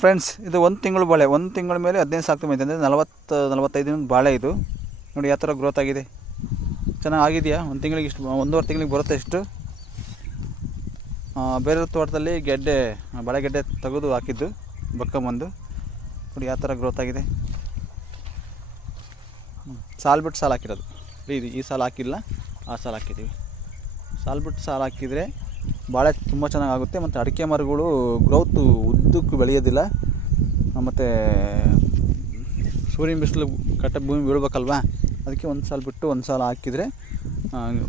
Friends ಇದು ಒಂದು ತಿಂಗಳು ಬಾಳೆ. ಒಂದು ತಿಂಗಳ ಮೇಲೆ ಹದಿನೈದು ಸಾವಿರ ಮೇಲೆ ಅಂದರೆ ನಲವತ್ತು, ನಲವತ್ತೈದು ದಿನದ ಬಾಳೆ ಇದು. ನೋಡಿ, ಯಾವ ಥರ ಗ್ರೋತ್ ಆಗಿದೆ. ಚೆನ್ನಾಗಿ ಆಗಿದೆಯಾ? ಒಂದು ತಿಂಗಳಿಗೆ ಇಷ್ಟು, ಒಂದೂವರೆ ತಿಂಗಳಿಗೆ ಬರುತ್ತೆ ಇಷ್ಟು. ಬೇರೆ ತೋಟದಲ್ಲಿ ಗೆಡ್ಡೆ, ಬಾಳೆಗೆಡ್ಡೆ ಬಾಳೆ ಗೆಡ್ಡೆ ತೆಗೆದು ಹಾಕಿದ್ದು ಬಕ್ಕೊಂಬಂದು ನೋಡಿ, ಯಾವ ಥರ ಗ್ರೋತ್ ಆಗಿದೆ. ಸಾಲು ಬಿಟ್ಟು ಸಾಲು ಹಾಕಿರೋದು. ಇದು ಈ ಸಾಲು ಹಾಕಿಲ್ಲ, ಆ ಸಾಲು ಹಾಕಿದ್ದೀವಿ. ಸಾಲು ಬಿಟ್ಟು ಸಾಲು ಹಾಕಿದರೆ ಬಾಳೆ ತುಂಬ ಚೆನ್ನಾಗಾಗುತ್ತೆ. ಮತ್ತು ಅಡಿಕೆ ಮರಗಳು ಗ್ರೌತು ಉದ್ದಕ್ಕೂ ಬೆಳೆಯೋದಿಲ್ಲ. ಮತ್ತು ಸೂರ್ಯನ ಬಿಸಿಲು ಕಟ್ಟ ಭೂಮಿ ಬೀಳ್ಬೇಕಲ್ವಾ? ಅದಕ್ಕೆ ಒಂದು ಸಾಲ ಬಿಟ್ಟು ಒಂದು ಸಾಲ ಹಾಕಿದರೆ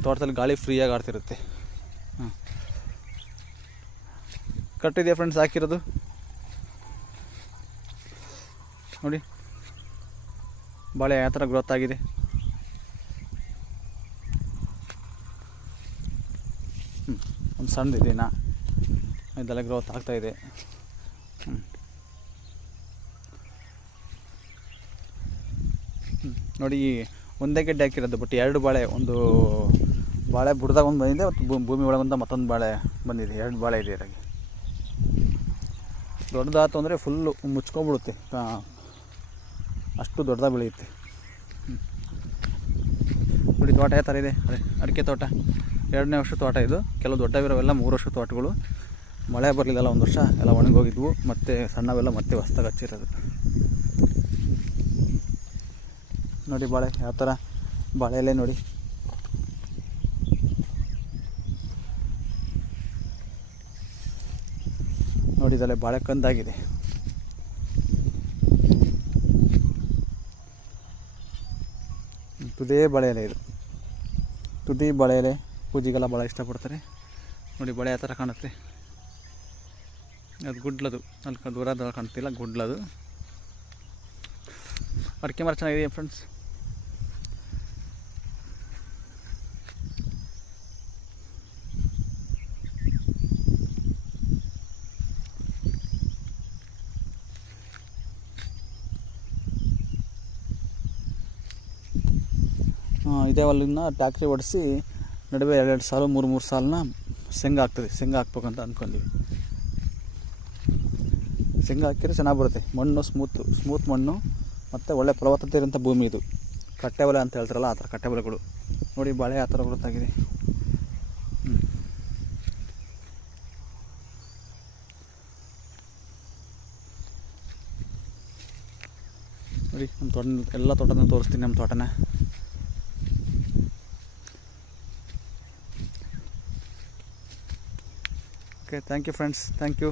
ತೋಟದಲ್ಲಿ ಗಾಳಿ ಫ್ರೀಯಾಗಿ ಆಡ್ತಿರುತ್ತೆ. ಹಾಂ. ಕಟ್ಟಿದೆಯಾ ಫ್ರೆಂಡ್ಸ್ ಹಾಕಿರೋದು? ನೋಡಿ. ಬಾಳೆ ಯಾವ ಥರ ಗ್ರೋತ್ ಆಗಿದೆ? ಒಂದು ಸಣ್ಣ ನಾ ಇದೆಲ್ಲ ಗ್ರೋತ್ ಆಗ್ತಾ ಇದೆ. ಹ್ಞೂ ನೋಡಿ ಈ ಒಂದೇ ಗೆಡ್ಡೆ ಹಾಕಿರೋದು ಬಟ್ ಎರಡು ಬಾಳೆ, ಒಂದು ಬಾಳೆ ಬುಡ್ದಾಗ ಒಂದು ಬಂದಿದೆ, ಮತ್ತು ಭೂಮಿ ಒಳಗೊಂದು ಮತ್ತೊಂದು ಬಾಳೆ ಬಂದಿದೆ. ಎರಡು ಬಾಳೆ ಇದೆ ಇದಾಗಿ ದೊಡ್ಡದಾತು ಅಂದರೆ ಫುಲ್ಲು ಮುಚ್ಕೊಂಡ್ಬಿಡುತ್ತೆ. ಅಷ್ಟು ದೊಡ್ಡದಾಗಿ ಬೆಳೆಯುತ್ತೆ. ನೋಡಿ, ತೋಟ ಯಾವ ಥರ ಇದೆ? ಅದೇ ಅಡಿಕೆ ತೋಟ. ಎರಡನೇ ವರ್ಷ ತೋಟ ಇದು. ಕೆಲವು ದೊಡ್ಡವಿರೋವೆಲ್ಲ ಮೂರು ವರ್ಷ ತೋಟಗಳು. ಮಳೆ ಬರಲಿಲ್ಲಲ್ಲ ಒಂದು ವರ್ಷ, ಎಲ್ಲ ಒಣಗೋಗಿದ್ವು. ಮತ್ತು ಸಣ್ಣವೆಲ್ಲ ಮತ್ತೆ ಹೊಸ್ದಾಗಿ ಹಚ್ಚಿರೋದು. ನೋಡಿ ಬಾಳೆ, ಯಾವ ಥರ ಬಾಳೆಯಲ್ಲೇ ನೋಡಿ. ನೋಡಿದಲ್ಲೇ ಬಾಳೆ ಕಂದಾಗಿದೆ. ತುದೇ ಬಾಳೆ ಎಲೆ ಇದು. ತುದಿ ಬಾಳೆ ಎಲೆ ಪೂಜೆಗೆಲ್ಲ ಭಾಳ ಇಷ್ಟಪಡ್ತಾರೆ. ನೋಡಿ ಬಳೆ ಆ ಥರ ಕಾಣುತ್ತೆ. ಅದು ಗುಡ್ಲದು. ಅಲ್ಲಿ ದೂರ ದೂರ ಕಾಣ್ತಿಲ್ಲ ಗುಡ್ಲದು. ಅಡಿಕೆ ಮರ ಚೆನ್ನಾಗಿದೆ ಫ್ರೆಂಡ್ಸ್ ಇದೇ ಅಲ್ಲಿನ ಟ್ಯಾಕ್ಟ್ರಿ ಓಡಿಸಿ ನಡುವೆ ಎರಡೆರಡು ಸಾಲು, ಮೂರು ಮೂರು ಸಾಲನ್ನ ಶೇಂಗಾ ಹಾಕ್ತದೆ. ಶೇಂಗಾ ಹಾಕ್ಬೇಕಂತ ಅಂದ್ಕೊಂಡ್ವಿ ಶೇಂಗಾ ಹಾಕಿದ್ರೆ ಚೆನ್ನಾಗಿ ಬರುತ್ತೆ. ಮಣ್ಣು ಸ್ಮೂತ್ ಸ್ಮೂತ್ ಮಣ್ಣು ಮತ್ತು ಒಳ್ಳೆ ಫಲವತ್ತತೆ ಇರೋಂಥ ಭೂಮಿ ಇದು. ಕಟ್ಟೆ ಬಲೆ ಅಂತ ಹೇಳ್ತಾರಲ್ಲ, ಆ ಥರ ಕಟ್ಟೆ ಬಲೆಗಳು ನೋಡಿ ಬಾಳೆ ಆ ಥರ ಗೊತ್ತಾಗಿದೆ ನೋಡಿ, ನಮ್ಮ ತೋಟ ಎಲ್ಲ ತೋಟನ ತೋರಿಸ್ತೀನಿ ನಮ್ಮ ತೋಟನ. okay thank you friends thank you